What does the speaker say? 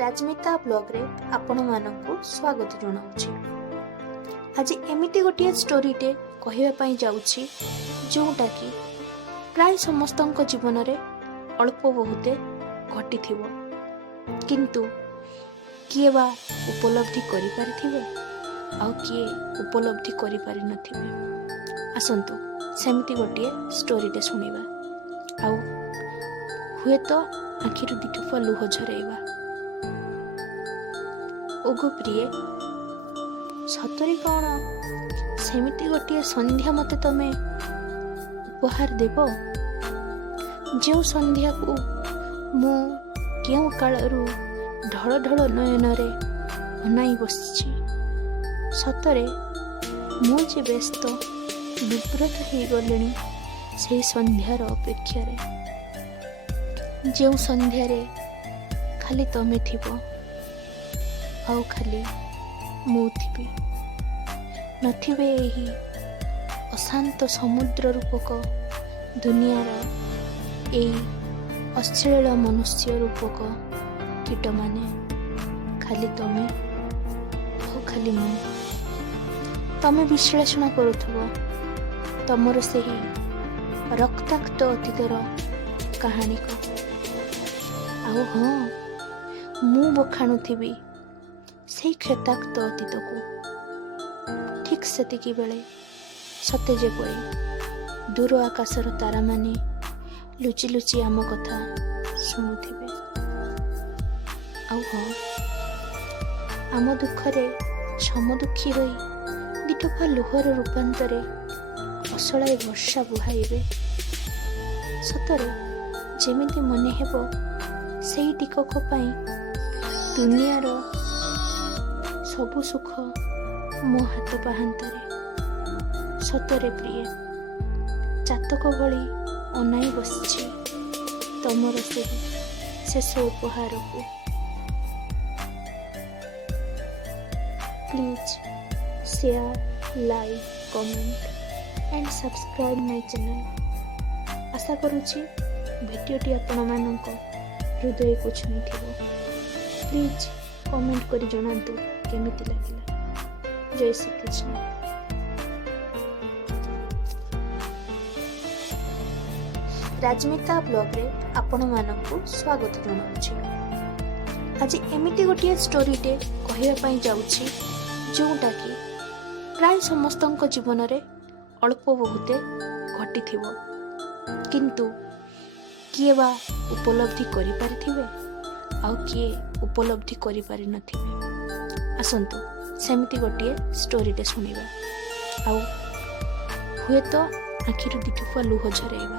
ରାଜମିତା ବ୍ଲଗରେ ଆପଣମାନଙ୍କୁ ସ୍ୱାଗତ ଜଣାଉଛି। ଆଜି ଏମିତି ଗୋଟିଏ ଷ୍ଟୋରିଟେ କହିବା ପାଇଁ ଯାଉଛି ଯେଉଁଟାକି ପ୍ରାୟ ସମସ୍ତଙ୍କ ଜୀବନରେ ଅଳ୍ପ ବହୁତେ ଘଟିଥିବ, କିନ୍ତୁ କିଏ ବା ଉପଲବ୍ଧି କରିପାରିଥିବେ ଆଉ କିଏ ଉପଲବ୍ଧି କରିପାରିନଥିବେ। ଆସନ୍ତୁ ସେମିତି ଗୋଟିଏ ଷ୍ଟୋରିଟେ ଶୁଣିବା ଆଉ ହୁଏତ ଆଖିରୁ ଦିଠୁପା ଲୁହ ଝରେଇବା। ଓଗୋ ପ୍ରିୟେ, ସତରେ କ'ଣ ସେମିତି ଗୋଟିଏ ସନ୍ଧ୍ୟା ମୋତେ ତମେ ଉପହାର ଦେବ, ଯେଉଁ ସନ୍ଧ୍ୟାକୁ ମୁଁ କେଉଁ କାଳରୁ ଢଳ ଢଳ ନୟନରେ ଅନାଇ ବସିଛି। ସତରେ ମୁଁ ଯେ ବ୍ୟସ୍ତ ବିବ୍ରତ ହେଇଗଲିଣି ସେହି ସନ୍ଧ୍ୟାର ଅପେକ୍ଷାରେ, ଯେଉଁ ସନ୍ଧ୍ୟାରେ ଖାଲି ତମେ ଥିବ ଆଉ ଖାଲି ମୁଁ ଥିବି। ନଥିବେ ଏହି ଅଶାନ୍ତ ସମୁଦ୍ର ରୂପକ ଦୁନିଆର ଏଇ ଅଶ୍ଳୀଳ ମନୁଷ୍ୟ ରୂପକ କୀଟମାନେ, ଖାଲି ତମେ ଆଉ ଖାଲି ମୁଁ। ତମେ ବିଶ୍ଳେଷଣ କରୁଥିବ ତମର ସେହି ରକ୍ତାକ୍ତ ଅତୀତର କାହାଣୀକୁ, ଆଉ ହଁ, ମୁଁ ବଖାଣୁଥିବି ସେହି କ୍ଷତାକ୍ତ ଅତୀତକୁ। ଠିକ୍ ସେତିକି ବେଳେ ସତେ ଯେପରି ଦୂର ଆକାଶର ତାରାମାନେ ଲୁଚି ଲୁଚି ଆମ କଥା ଶୁଣୁଥିବେ। ଆଉ ହଁ, ଆମ ଦୁଃଖରେ ସମଦୁଃଖୀ ହୋଇ ଦିଟୋପା ଲୁହର ରୂପାନ୍ତରେ ଅସଳାଏ ବର୍ଷା ବୁହାଇବେ। ସତରେ ଯେମିତି ମନେ ହେବ ସେଇ ଟିକକ ପାଇଁ ଦୁନିଆର ସବୁ ସୁଖ ମୋ ହାତ ପାହାନ୍ତରେ। ସତରେ ପ୍ରିୟ, ଚାତକ ଭଳି ଅନାଇ ବସିଛି ତମର ସେହି ଶେଷ ଉପହାରକୁ। Please share, like, comment and subscribe my channel। ଆଶା କରୁଛି ଭିଡ଼ିଓଟି ଆପଣମାନଙ୍କ ହୃଦୟକୁ ଛୁଇଁଥିବ। ପ୍ଲିଜ୍ କମେଣ୍ଟ କରି ଜଣାନ୍ତୁ କେମିତି ଲାଗିଲା। ଜୟ ଶ୍ରୀକୃଷ୍ଣ। ରାଜମିତା ବ୍ଲଗରେ ଆପଣମାନଙ୍କୁ ସ୍ୱାଗତ ଜଣାଉଛି। ଆଜି ଏମିତି ଗୋଟିଏ ଷ୍ଟୋରିଟେ କହିବା ପାଇଁ ଯାଉଛି ଯେଉଁଟାକି ପ୍ରାୟ ସମସ୍ତଙ୍କ ଜୀବନରେ ଅଳ୍ପ ବହୁତେ ଘଟିଥିବ, କିନ୍ତୁ କିଏ ବା ଉପଲବ୍ଧି କରିପାରିଥିବେ ଆଉ କିଏ ଉପଲବ୍ଧି କରିପାରିନଥିବେ। ଆସନ୍ତୁ ସେମିତି ଗୋଟିଏ ଷ୍ଟୋରିଟେ ଶୁଣିବା ଆଉ ହୁଏତ ଆଖିରୁ ଦିଠୁପା ଲୁହ ଝରେଇବା।